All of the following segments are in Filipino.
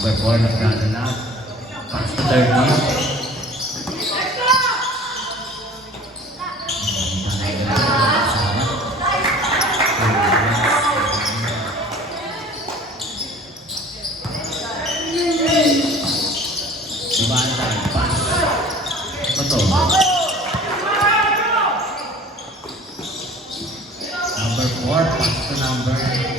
Number 4 nagdadala. Pass to 30. Number 4, pass to number 5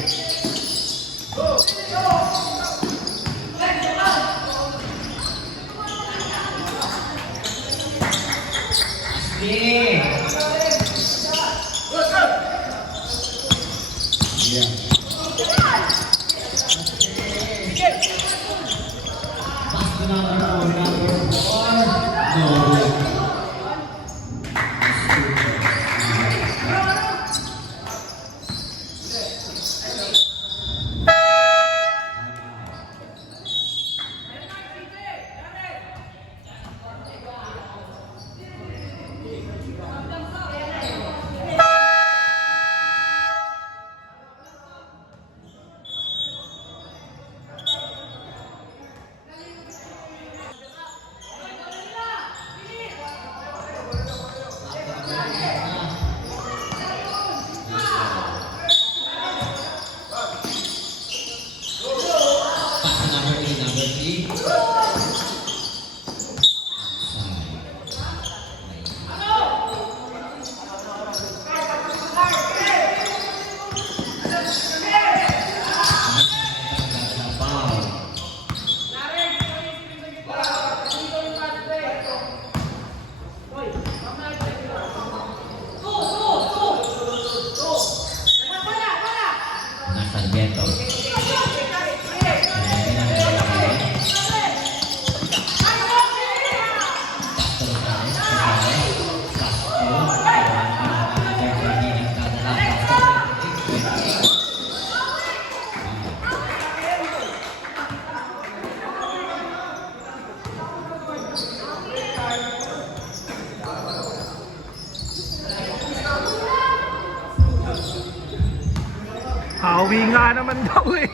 Hawi nga naman daw eh.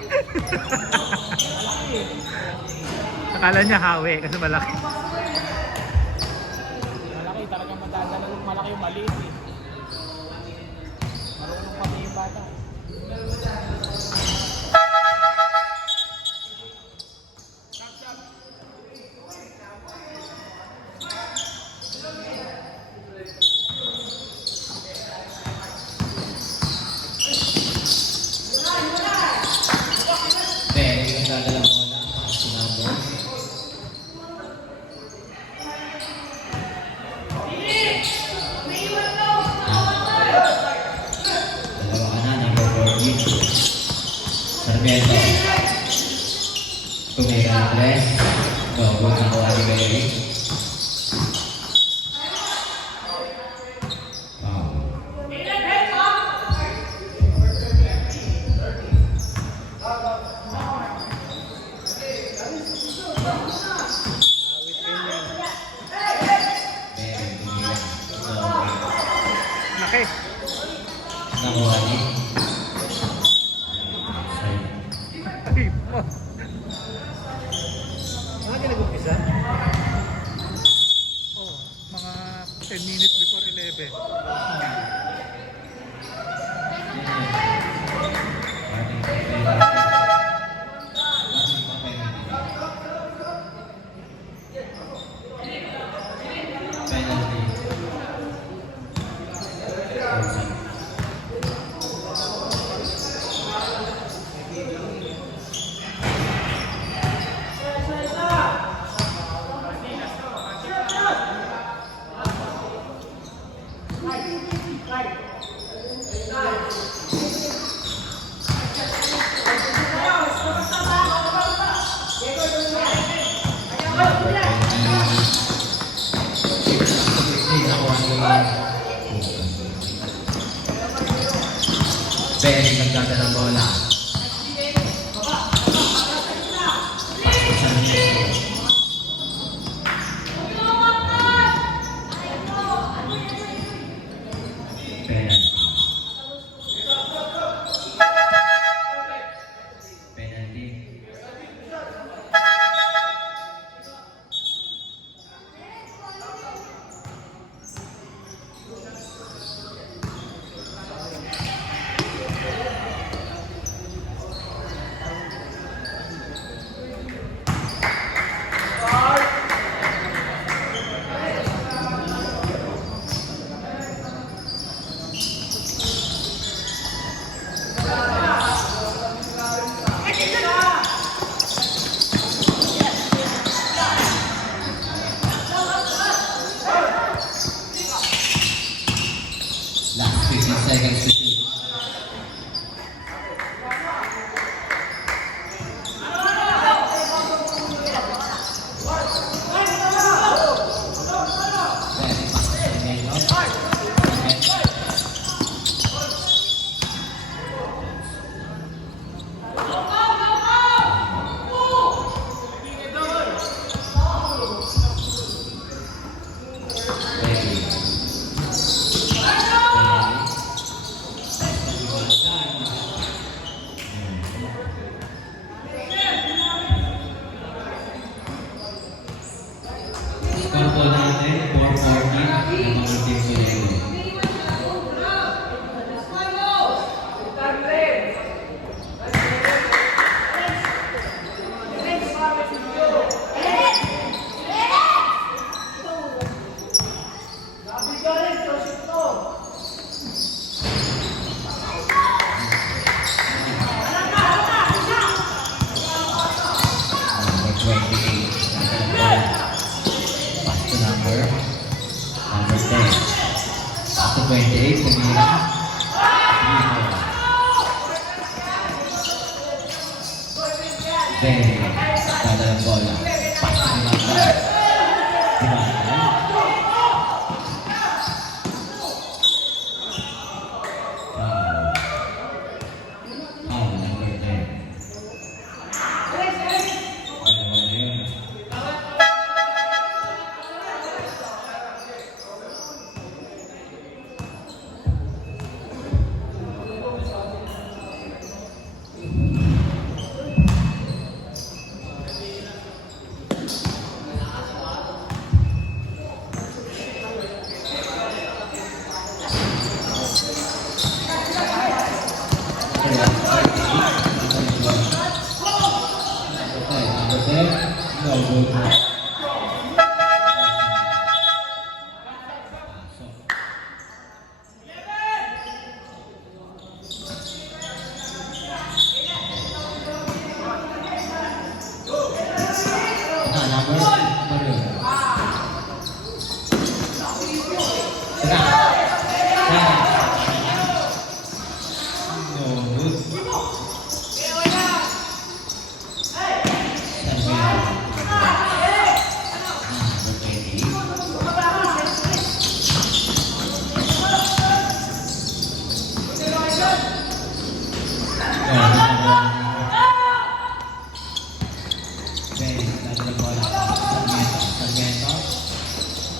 Akala niya hawi kasi malaki. Malaki, talagang madadala ng malaki yung maliit eh. Marunong pati yung bata. Benny nagdadala bola. Pass to number. Dalawa ka na, number 14. Sarmiento. Tumira ng tres. Huwag nakuha ni Benny. Foul. Benny, tumira. Laki. Nakuha ni. Ay, po. Mga nag-umpisa? Oo, mga 10 minutes before 11. Benny nagdadala ng bola. Penalty. Penalty. Last 15 seconds to shoot. Benny, pass to Sarmiento. Score po natin, 4-14 ng mga team Pilipino. Number 28. Pass to number 10. Pass to 28. Tumira. Benny. Nagdadala ng bola. Pass to number. Diba? Foul number 10. Dalawa na yun.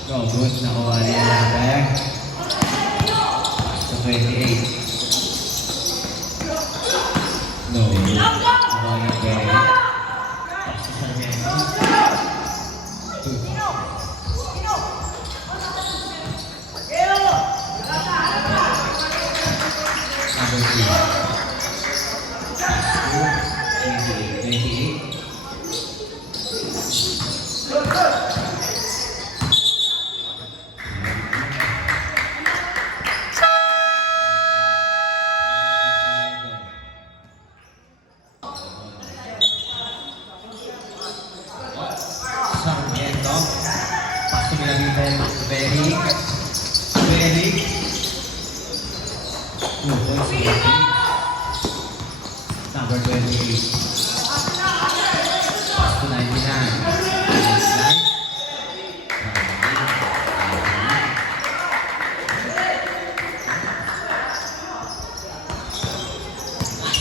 Go, good. Nakuha niya yung number. So, 28. No, good. Nakuha niya yung Berry. So, Sarmiento. 2. Number 3. 28. Sarmiento. Pasok lang yung Berry. Number 28. Pass to 99.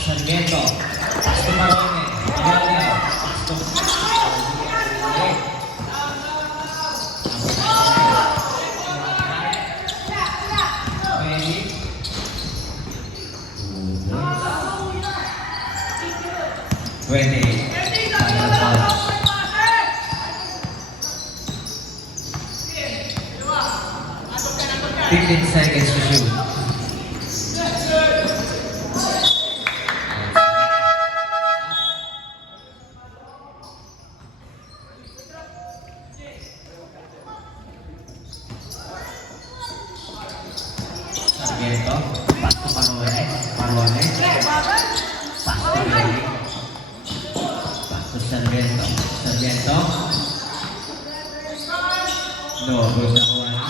Sarmiento. Pass to Marone. Pass to Ready. 15 seconds to shoot. Sarmiento. Pass to Marone. Pass to Berry. Sarmiento. No, good na kuha niya.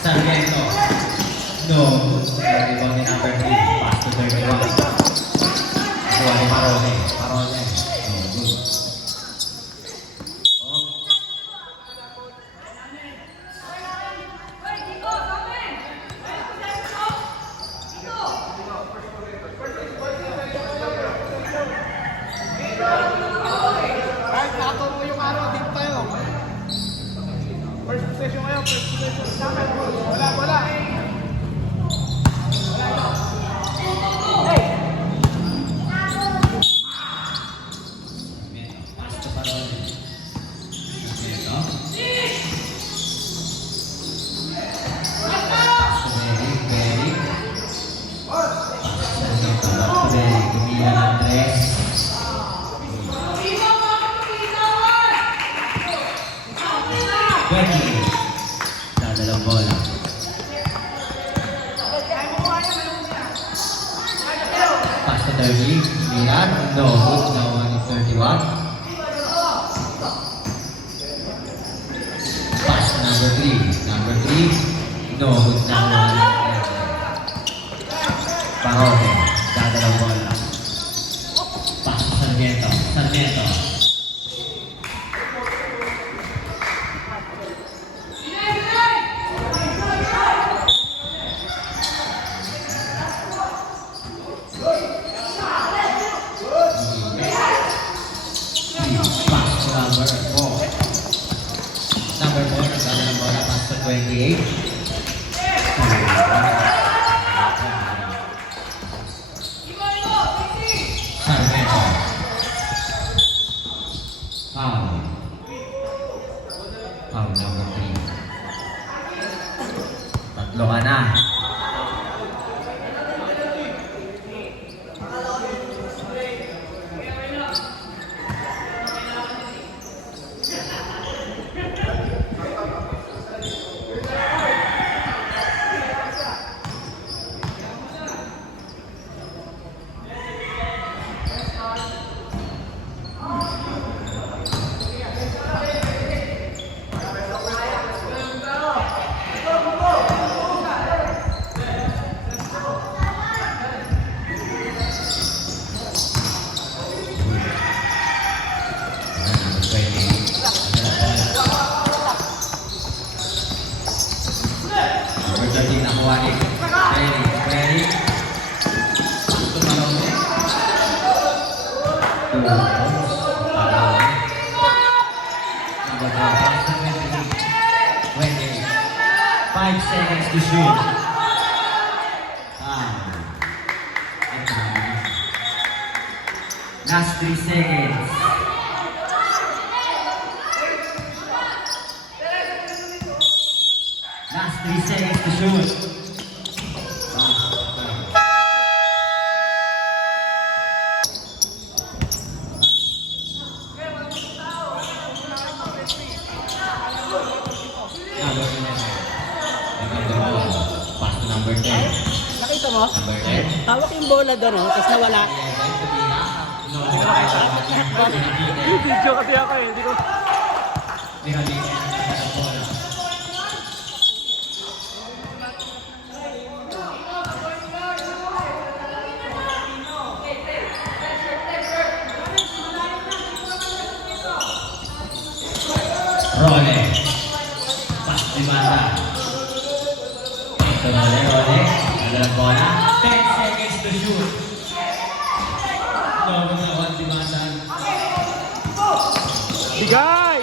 Sarmiento. No. Rebound ni number 3. Pass to 31. Nakuha ni Marone. No, good. Oh. Right, nakaturo mo yung araw. Dito tayo. First possession kayo. Wala. Pass to Marone. Sarmiento. Berry. Sarmiento. Berry. Kumila ng 3. Berry. Dadalang bola. Pass to 30. Milan. No. Good. Nakuha ni 31. Pass to number 3. No. Good. Nakuha ni Marone. Dadalang bola. Pass to Sarmiento. 28. Sarmiento. Foul. Foul number 3. Tatlo ka na. Five seconds to shoot. Last 3 seconds. Last 3 seconds to shoot. Pass to number 10. Nakita mo? Number 10. Hawak yung bola doon, oh, tapos nawala. No. Video kasi ako eh. Hindi ko... Role. Pas di mata. Role. Adalah bola. 10 seconds to shoot. No, melawan di mata. Bigay!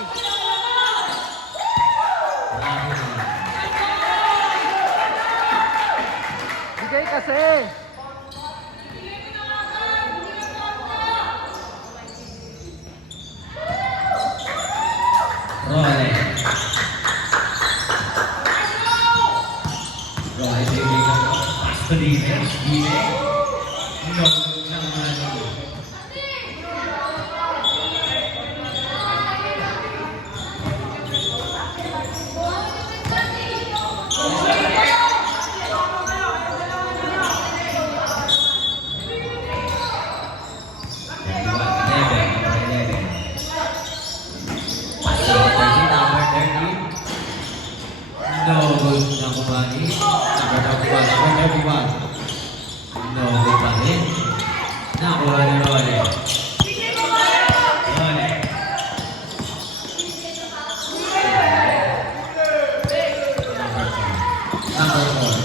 Bigay kasi! Role. Role dribbling ka. Pas to Dime. Dime. No, naman. No good na kumani. Number 31. No good pa rin. Nakuha ni Role. Role. Number 4.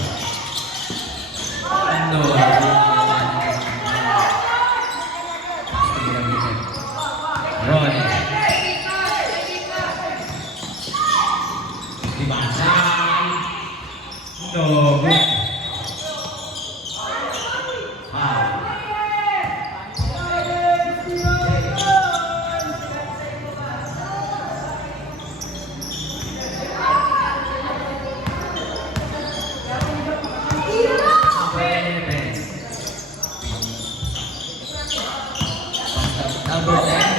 No good na kumani. Role. Dibasay. No good. Number 10. Number 4.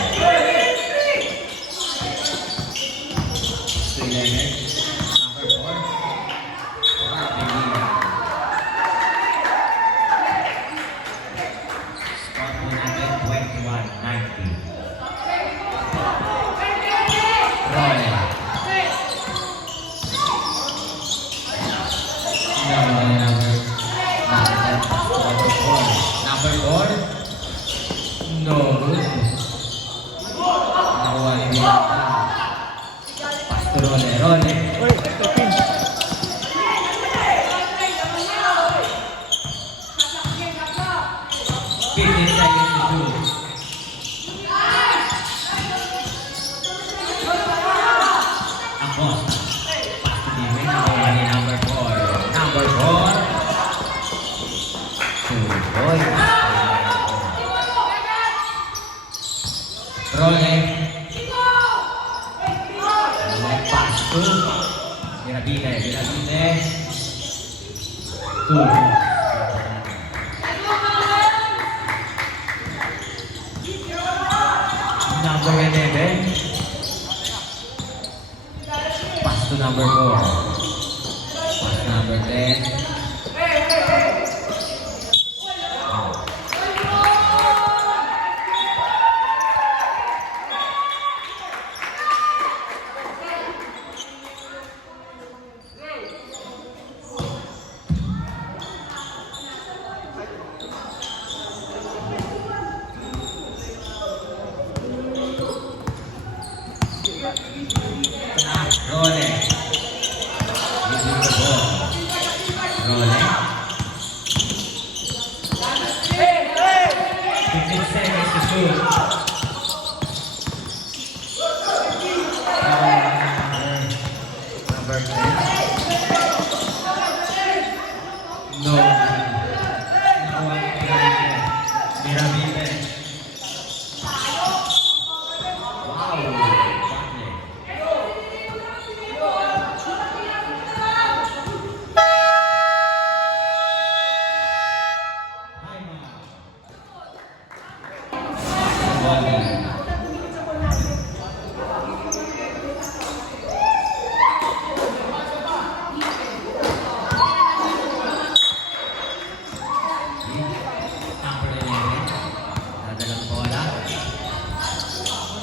Spot 121-90. Role. Number 4. No good. Nakuha ni Bianca. Pass to Role. Role. Uy, 13. Fifteen seconds to shoot. Acosta. Pass to Dime. Mirabile. 2. Number 11. Pass to number 4. Pass number 10. Role. Using the ball. Role. 15 seconds to shoot. Number 10. No. Mirabile. Wow.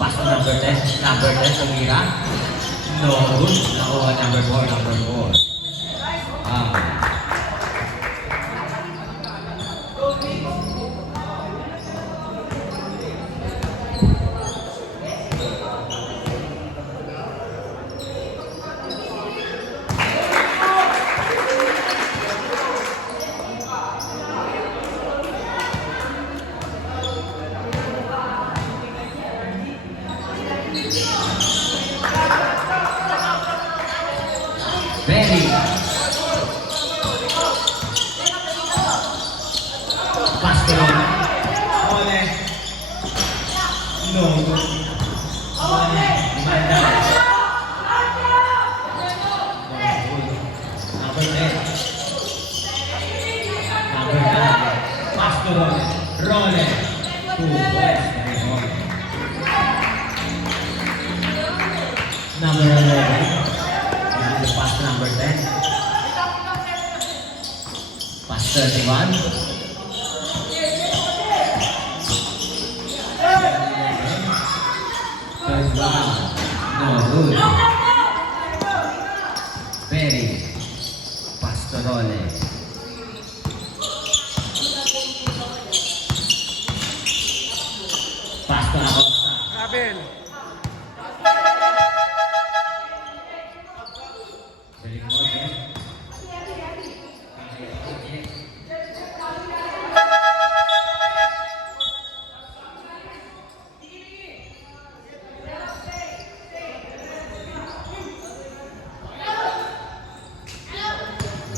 Pass to number 10. Number 10, tumira. No good. Nakuha number 4. Benny. Pass to Ole. No. Imanda. Number 10. Number 9. Pass to Role. 2 points. Number 11. The pass to number 10. Pass 31. First one. No good. Perry. Pass to Role. Pass to Acosta. Abel. Galing mo, Jeff.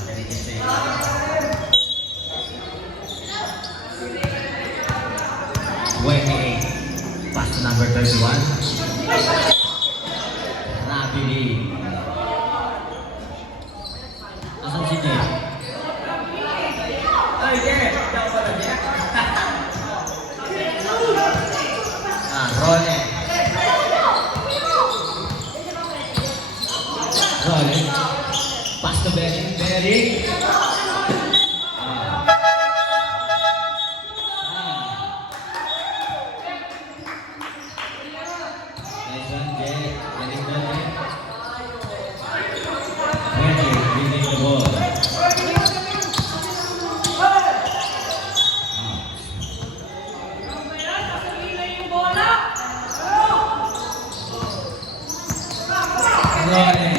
Galing kasi. Pass to number 31. Rabili. Asan si Jeff? Ay, Jeff! Ikaw pala, Jeff. Role. Pass to Berry. Nice one, Jeff. Galing na, Jeff. Berry, winning the ball. Role.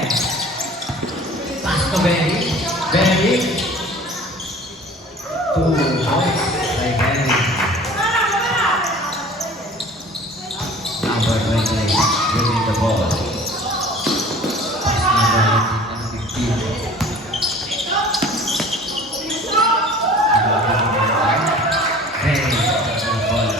Pass to Berry. 2 points by Berry. Number 20, winning the ball. Pass number 15. Berry, the ball.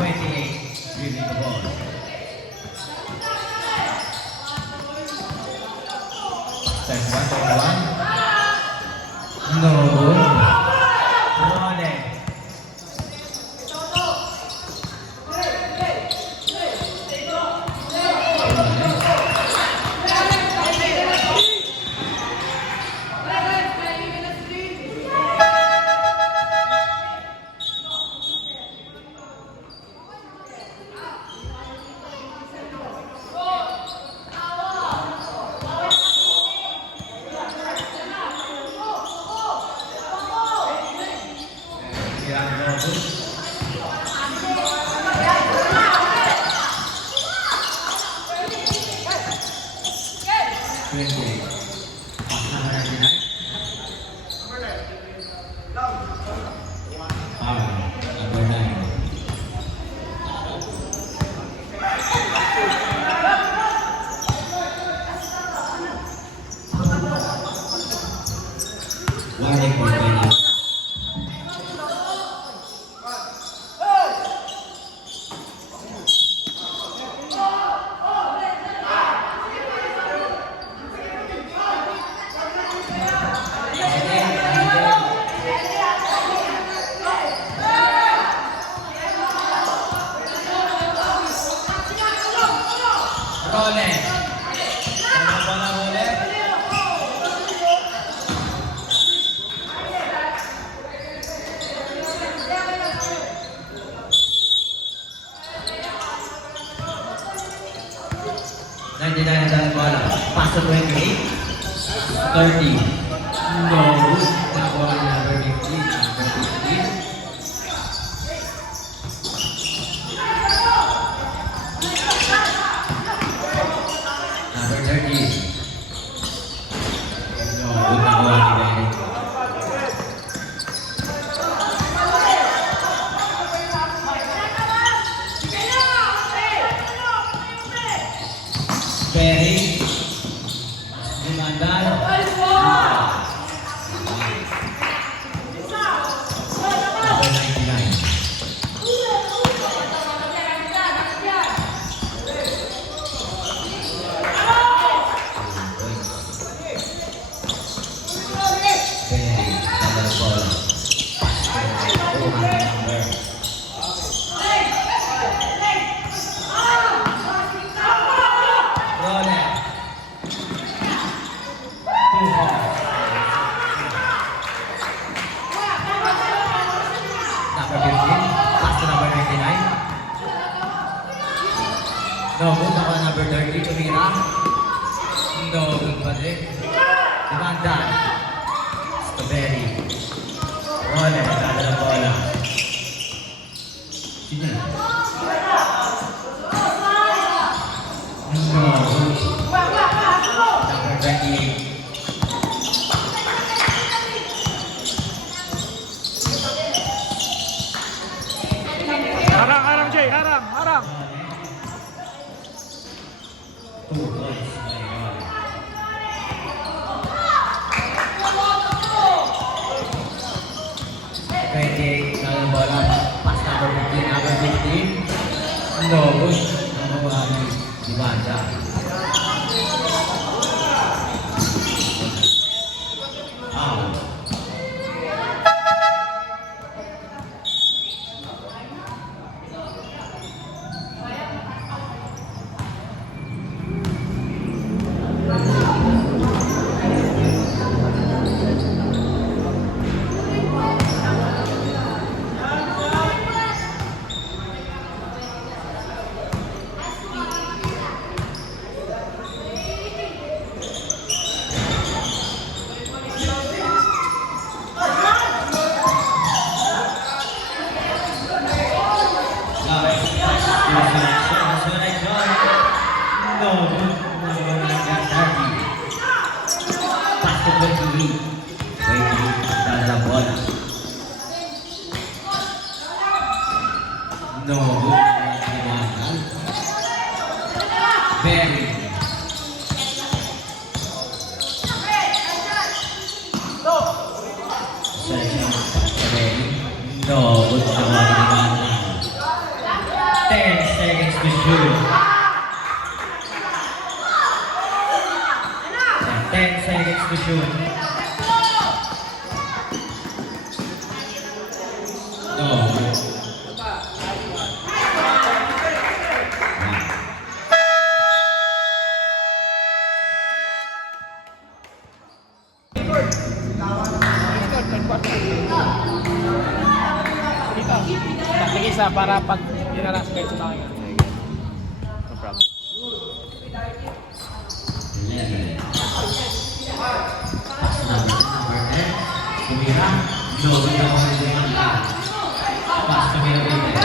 28. Dribbling the ball. Step 1, no good. Rone. Number 9. Warning for penalty. Rone. Ano ba na huli? Pass to 28. 30. No. Nakuha ni number 15. Number 15. Number 30. No, nakuha ni Benny. Perry. Limandan. Number 99. Perry, number 4. Number. Rone. 2 hard. Number 15. Pass to number 99. No, good ako number 30. Tumira. No, good pa din. Limandan. Strawberry. Rone, magkada ng bola. Sino? No. Number 28. Harang, harang, Jay. Harang, harang. 2 points. Pwede na yung bola. Pass number 15. Number 15. No, good. Nakuha ni Divanda. Out. No, very. No, good job. shoot. 10 seconds to shoot. No. Dito. Tapos isa para pag dinalas kayo sa mga yun. No problem. 11. Pass number 10. Tumira. No, hindi ako nagsimula. Pass to Miravite.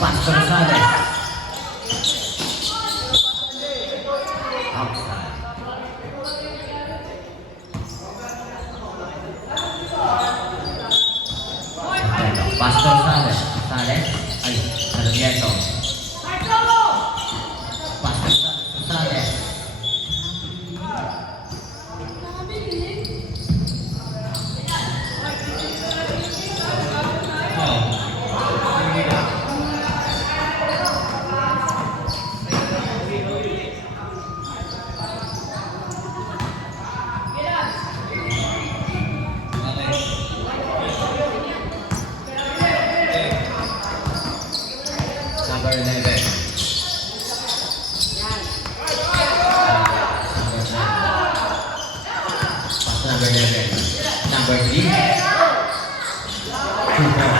Pass to Rosales. Outside. Pass to Rosales. Rosales. Ay, Sarmiento. Pass to Rosales. Number 11. Pass number 11. Number 3. 2 more.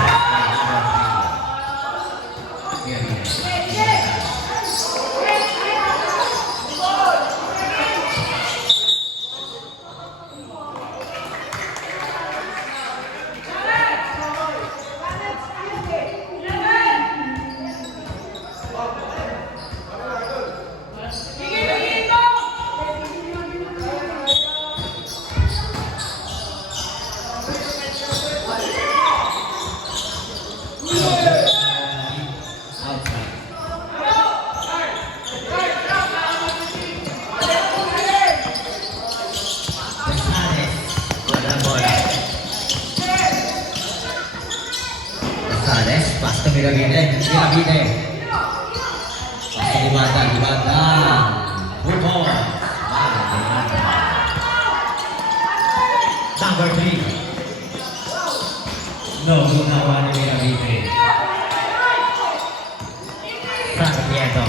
Outside. Rosales. Walang bola. Rosales. Pass to Miravite. Miravite. Pass to Libata. Libata. Good ball. Number 3. No, good nakuha ni Miravite. Sarmiento.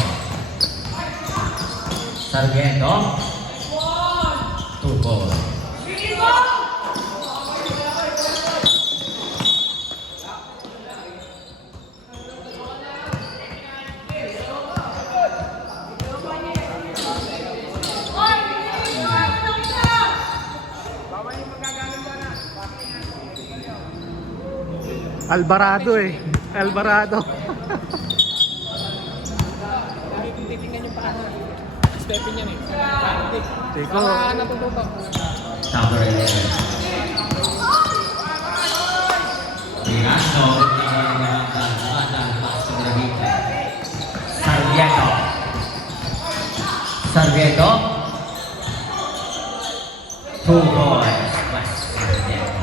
Sarmiento. 2 ball. Alvarado eh. Alvarado. Titingnan yung paano. Stepin yan eh. Chico. Natututo. Number 11. Mirando. Sarmiento. Sarmiento. 2 boys. Sarmiento.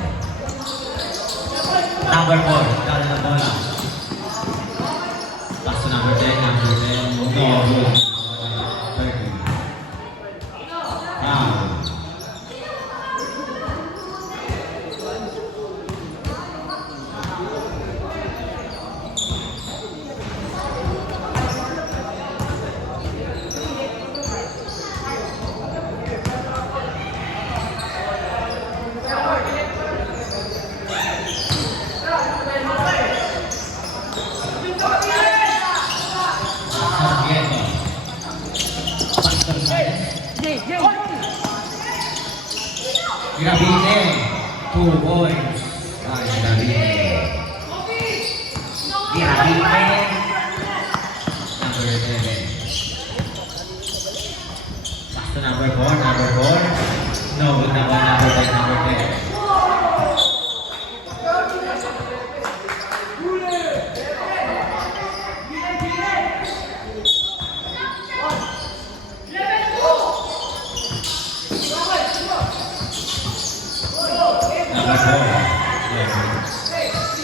Number 4. Dala na bola. Pass to number 10. Number 10. No good. 30. Now. Sarmiento. Pass to Rosales. Miravite. 2 points. Ay, Miravite. Miravite. Number 11. Pass to number 4. Number 4. No, good na number 10. Number 10. Number 4.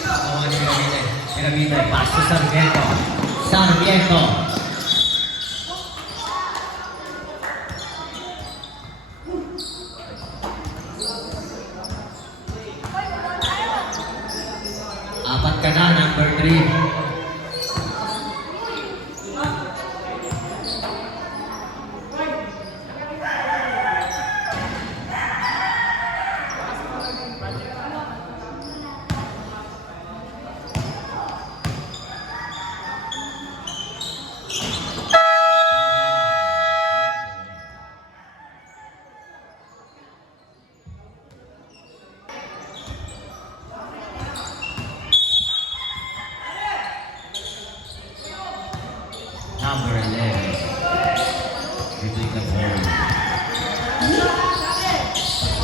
Nakuha ni Miravite. Pinamita, pass to Sarmiento. Sarmiento. Apat ka na, number 3. Number 11. Between the ball.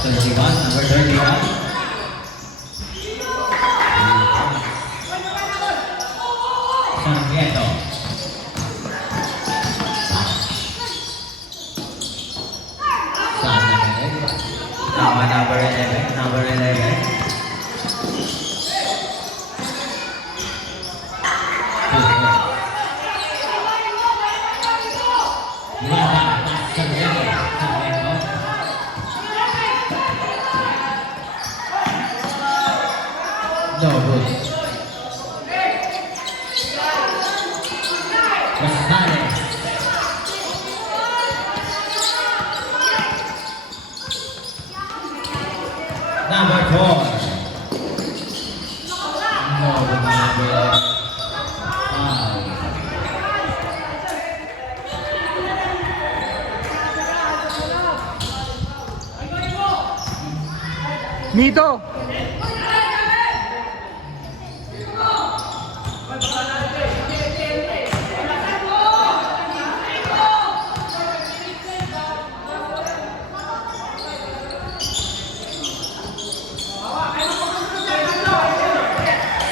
31, number 31. Sarmiento. Number 11, number 11. No good. Rosales. Number 4. No good, number 5. Nito.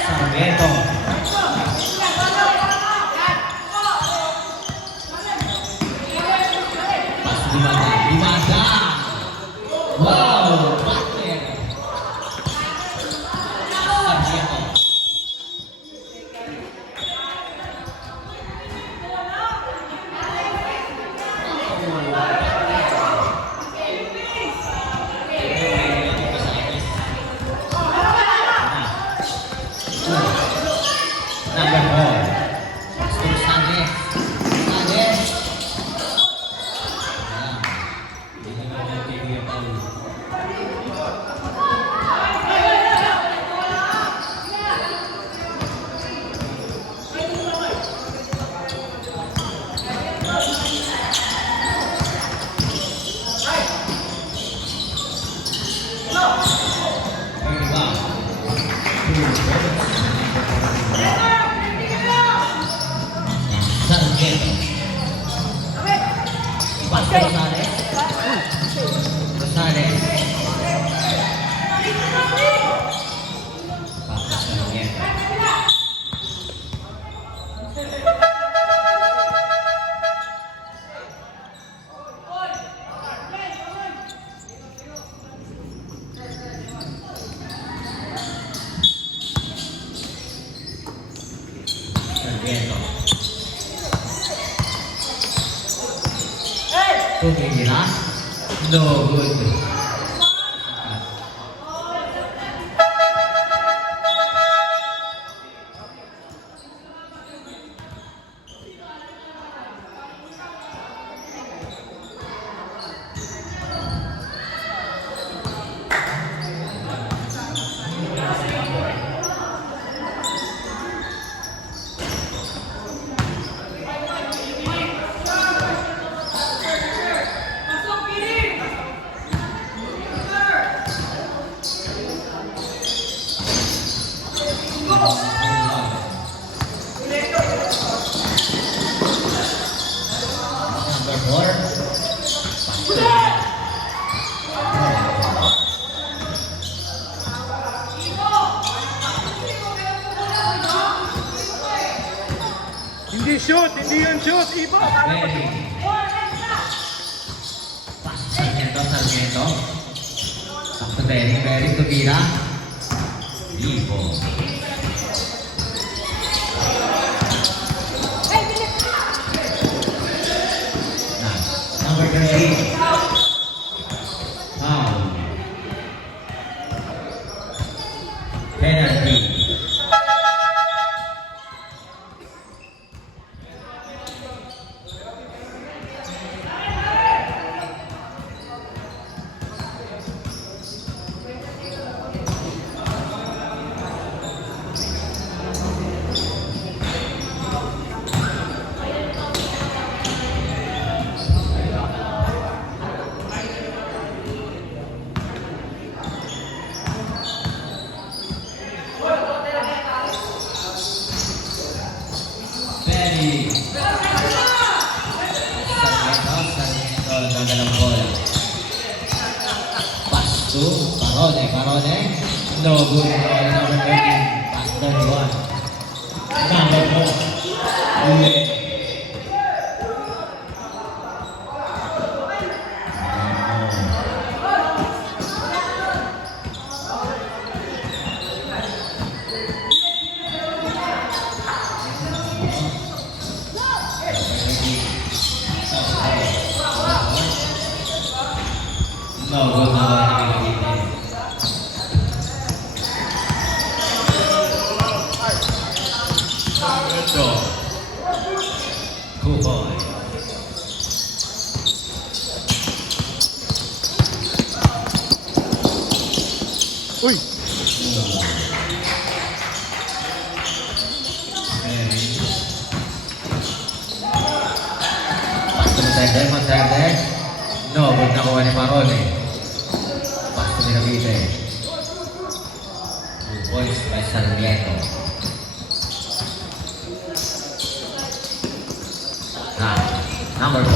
Sarmiento. Pas Dimanda. Wow, Butler. Sarmiento. Number 4. Rosales. Rosales. Sarmiento. Pas ke Rosales. Rosales. Pas ke Sarmiento. Sarmiento. Tumira. No good. Number 4. Hindi shoot, hindi yun shoot. Iba. Ready. Sarmiento, Sarmiento. Sakto Derek, Derek tumira. Vivo. 13. Foul. Penalty. Benny. Sarmiento, nagalang bola. Pass to Parone. Parone. No good. Number 13. Pass 31. Number 4. Uli. No, good na ba ni Ito. Kuhoy. Uy! Monterde. No, good na kuha ni Parone. Pasto ni Cavite. 2 points by Sarmiento. Number 4.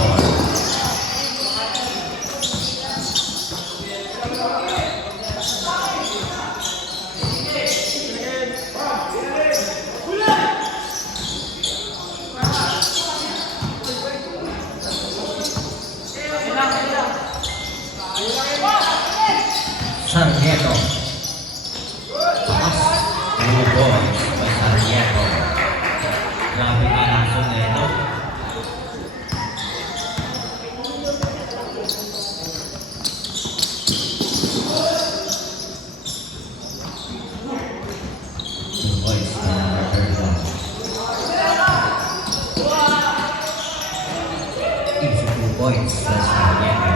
Sarmiento. Pass. 2 points by Sarmiento. Grabe ka laso na ito. Points plus Sarmiento.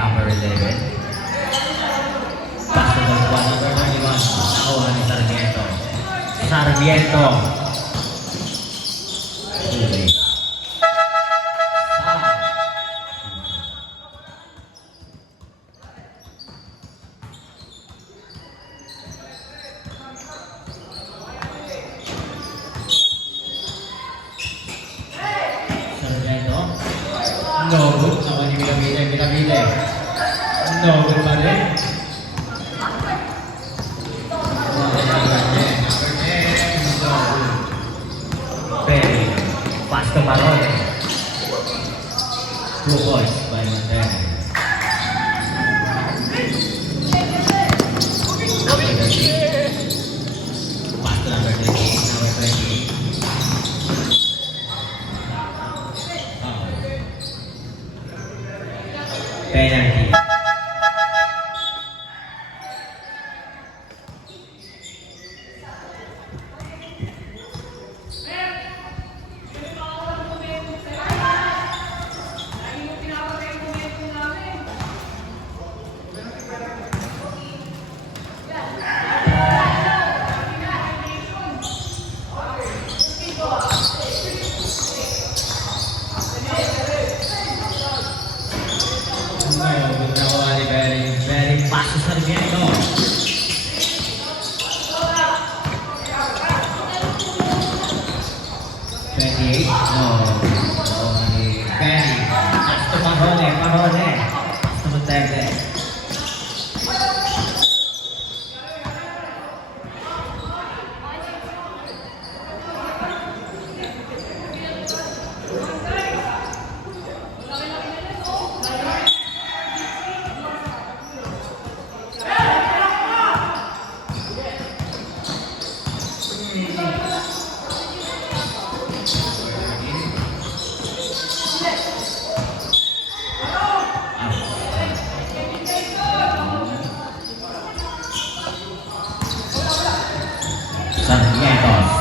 Number 11. Pass to number 21. Nakuha ni Sarmiento. Sarmiento. Uli. No good naman ni Binabide. No good pa rin. Perry. Pass to Parone. 2 points by Montero. Pass to number 20. Number 20. Penalty.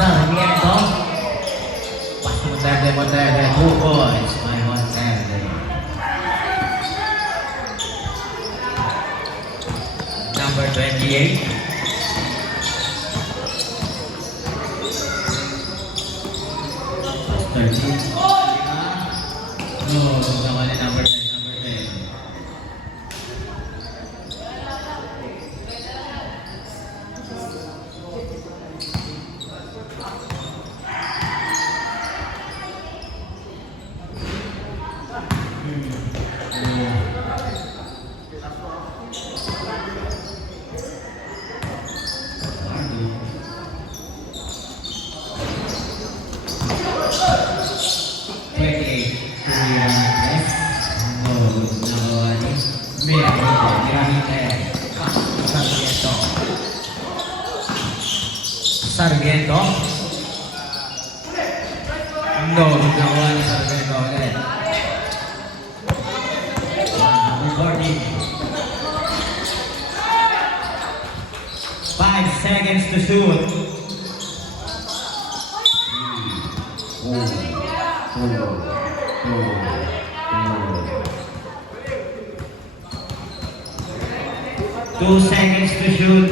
Sarmiento. Pasto Monterde. 2 points by Monterde. Number 28. No, naman ni number 10. Sarmiento. No, nagawa ni Sarmiento ulit. 40. 5 seconds to shoot. 2 seconds to shoot.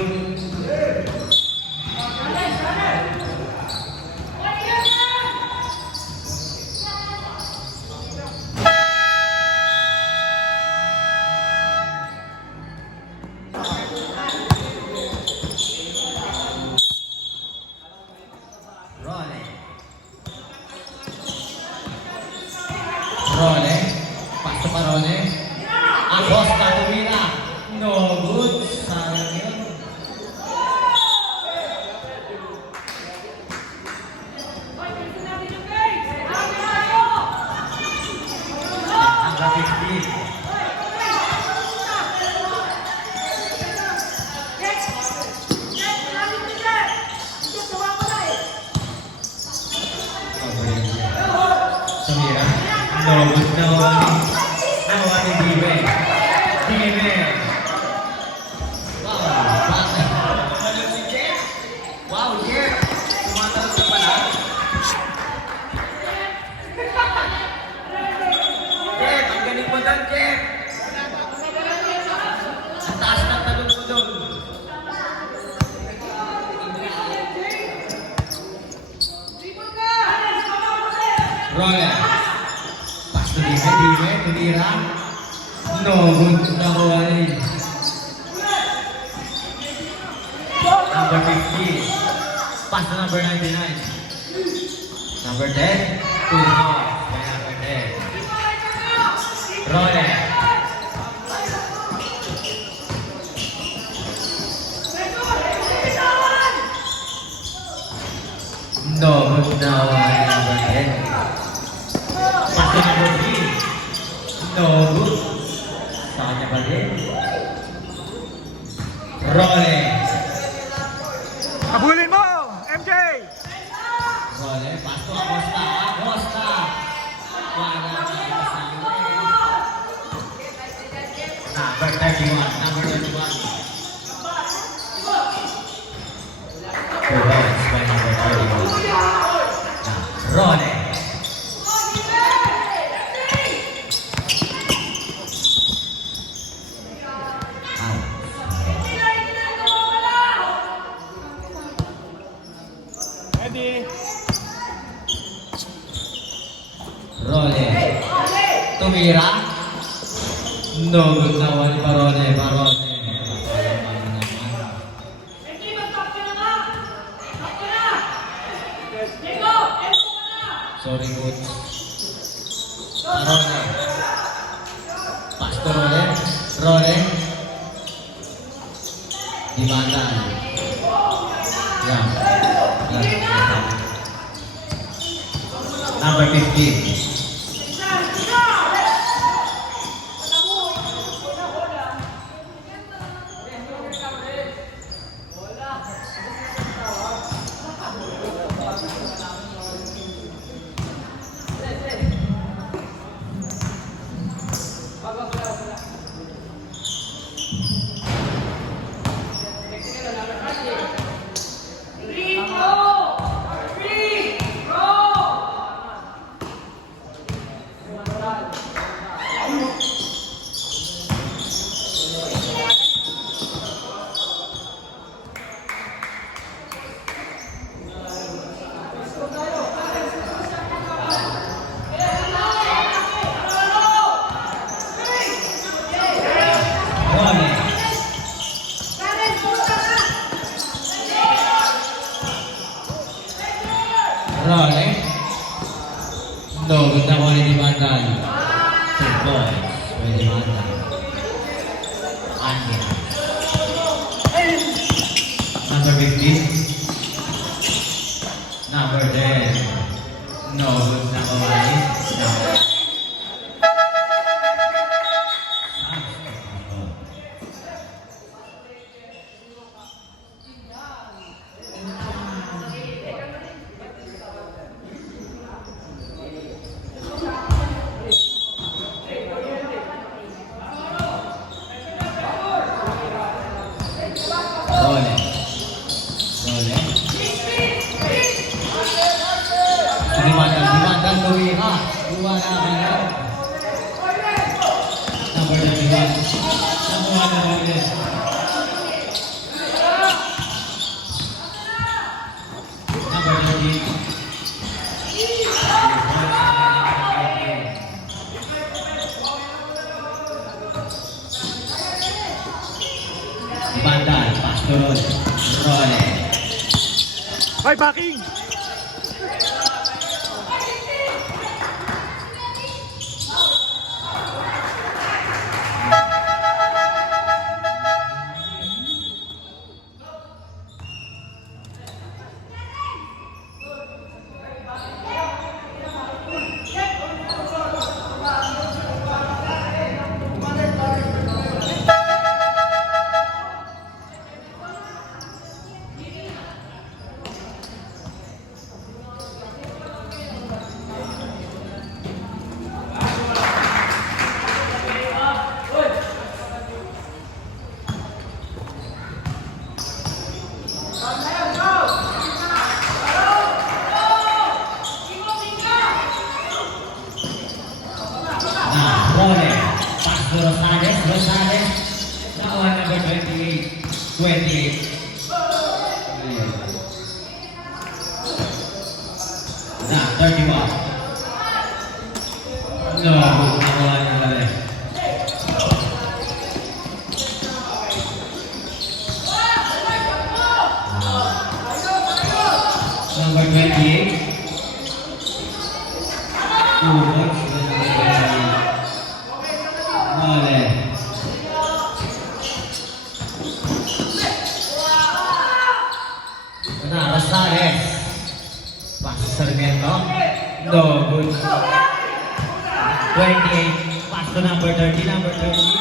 Role, paso pa Role. Acosta tumira. No good. Sayang yun. Number 15. Tumira. No good. Nawa ni Dibe. Wow, Jeff! Tumatalog ka pala. Jeff, ang galing mo doon, Jeff! Ang taas ng talog mo doon. Roller. Pas to Dibe, tumira. No good, nakuha rin. Number 15. Pass to number 99. Number 10. 2 points by number 10. Roller. No, good now by number 10. Pass to number 3. No, good. Sa kanya pa din. Roller. Habulin mo, MJ! Role, pasto Acosta. Wala na sa Number 31. 2 points by number 31. Role. Ready? Role. Tumira. No good naman ni Barone. Sorry, coach. Barone. Pasto Role. Dimana? Yeah. Number 15. Role. No, ganda ko ni Dimandan. 3 points. Pwede Dimandan. Anya. Number 15. Number 10. No, ganda ko ni No. Role. Role. Dimandan gawin ha. Luwa na kanya. Number 31. Nakuha na ulit. Number 30. Dimandan, Pastor Role. Hoy, backing! Role. Pastor Rosales. Nakuha number 28. 28. Na, 31. No, nakuha na Role. Number 28. 2 points. Role. Na, Rosales. Pastor Sarmiento. No, good. 28. Pass to number 30. Number 30.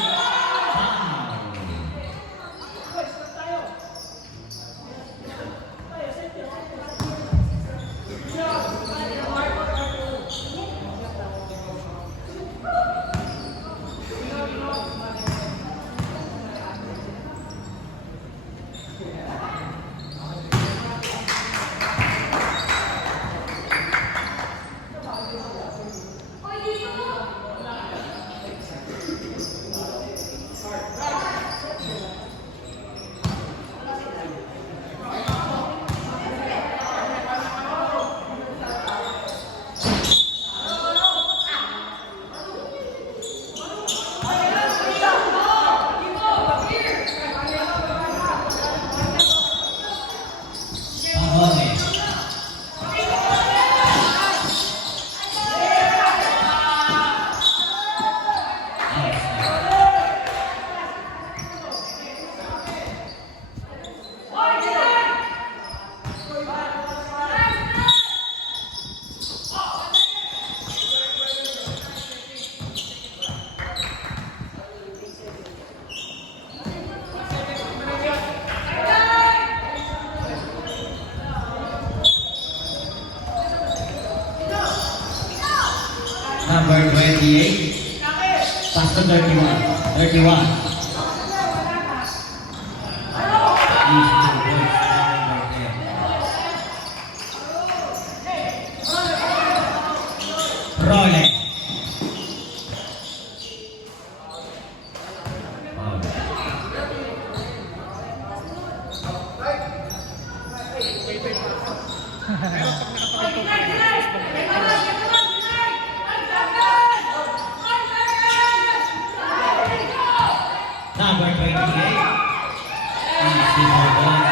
Number 28. Pass to 31. 31. These 2 points. Role. Number 28. Easy for one.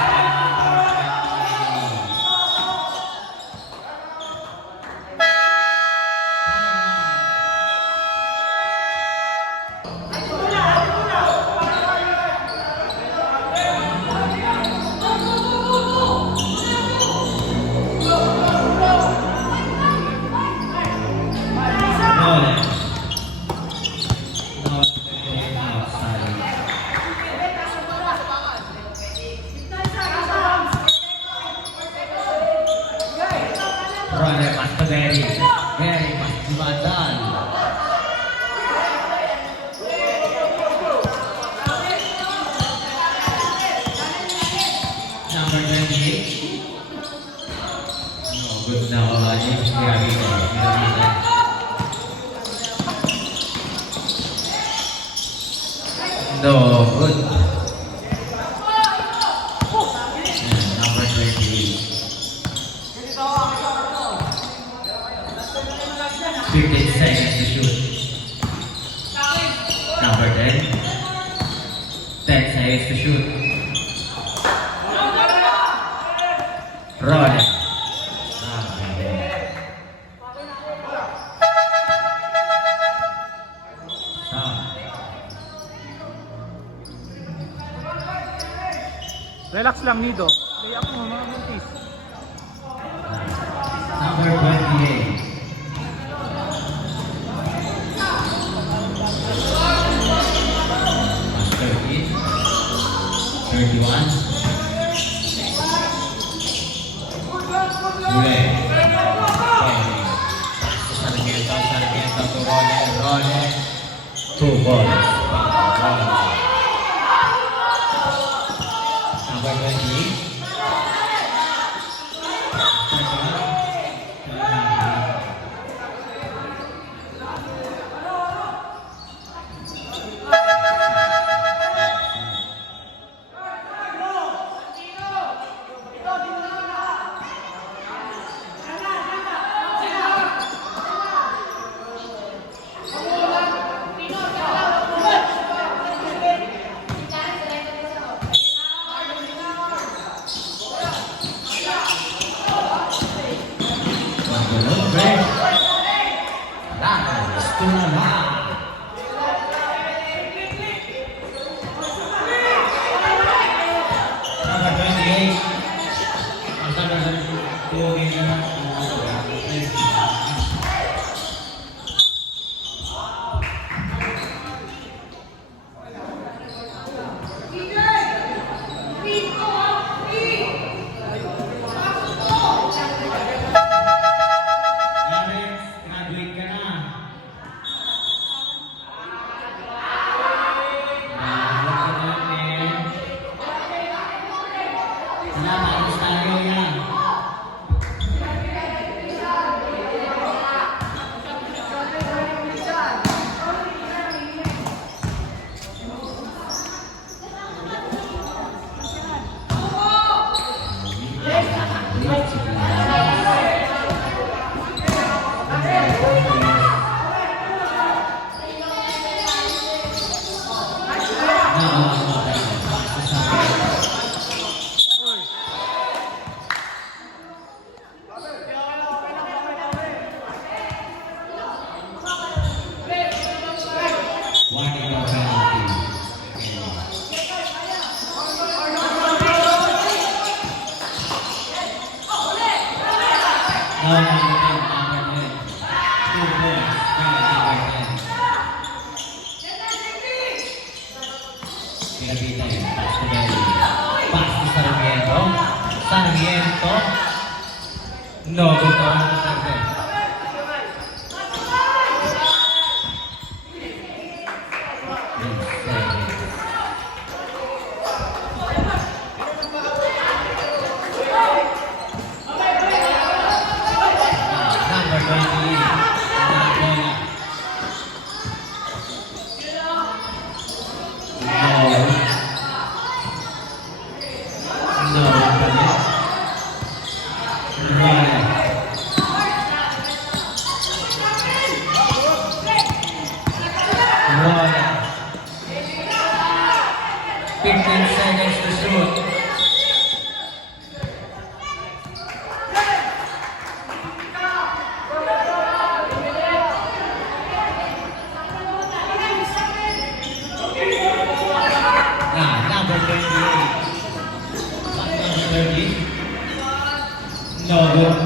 Number 28. No, good na ako. Mirabito. No, good. Number 28. 15 seconds to shoot. Number 10. 10 seconds to shoot. Roll. Relax lang, Nido. Lay up mo, mga buntis. Number 28. Master 31. Huli. Sarmiento to Role. 2 balls. Number 28. Sarmiento. No, good on. Number 20. No good.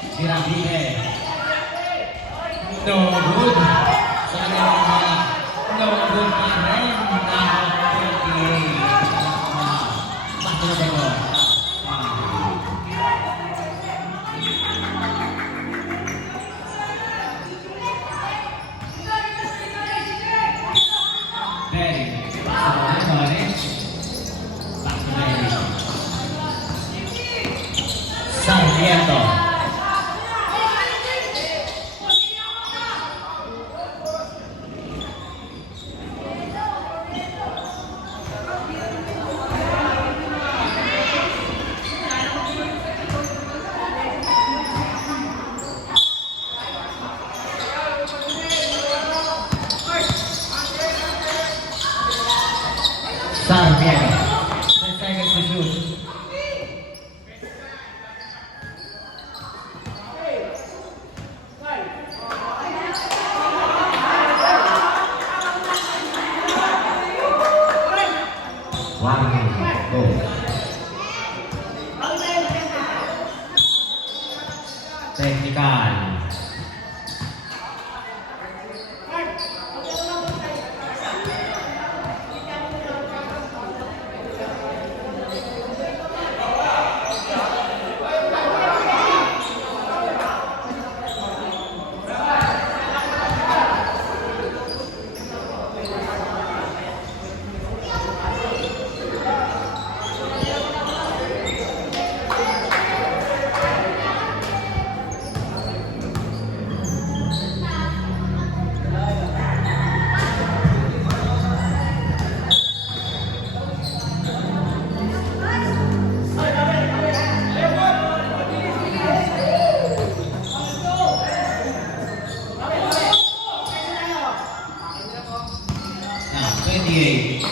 Tirabile. No good. Sayang ang bola. No good pa rin. Naka 28. Back to the ball. Berry. Back to Berry. Sarmiento. Sarmiento. 10 seconds to shoot. One, go. Technical. Now, 28.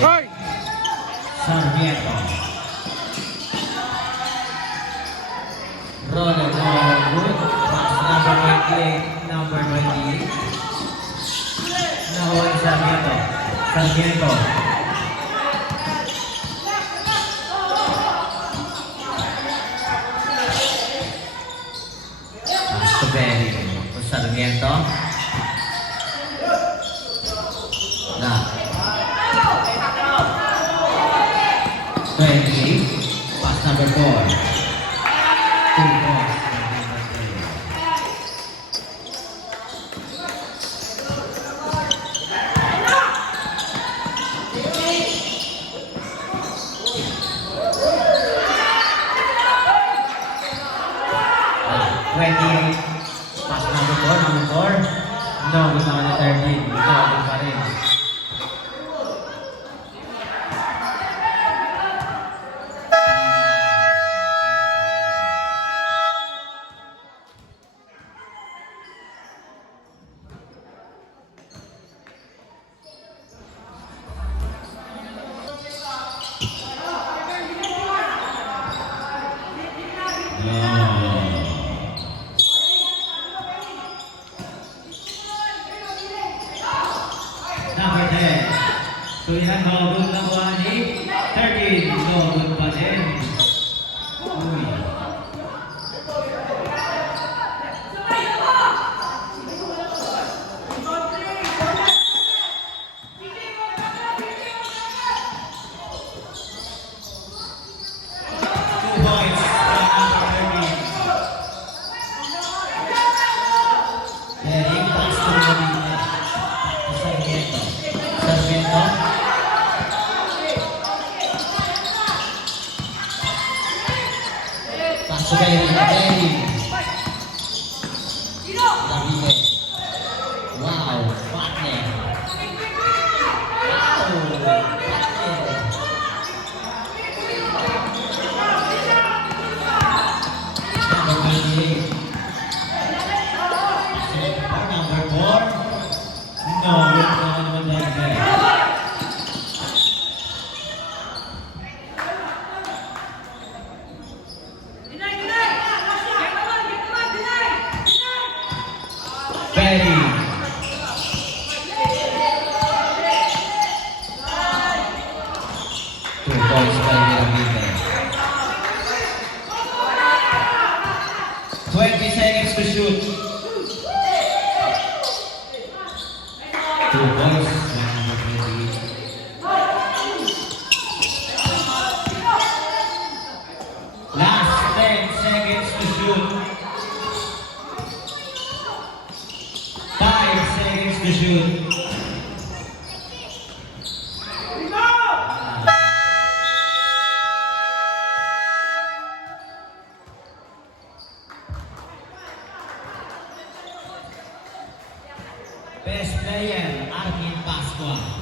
Hoy! Sarmiento. Roller, good. Pass number 28. Nakuha ni Sarmiento. Sarmiento. Pass to Berry. Sarmiento. Na. 20. Pass number 4. 2 points. Pass number 4. No, gusto ka na 13. Gusto ka pa rin. Number 10. So yan, no good na kuha ni 13. No good pa din. Uy. Berry. Davide. Wow, partner. Wow, partner. gagamitin. 20 seconds to shoot. 2 balls. Last 10 seconds to shoot. 5 seconds to shoot. Best player, Armin Pascua.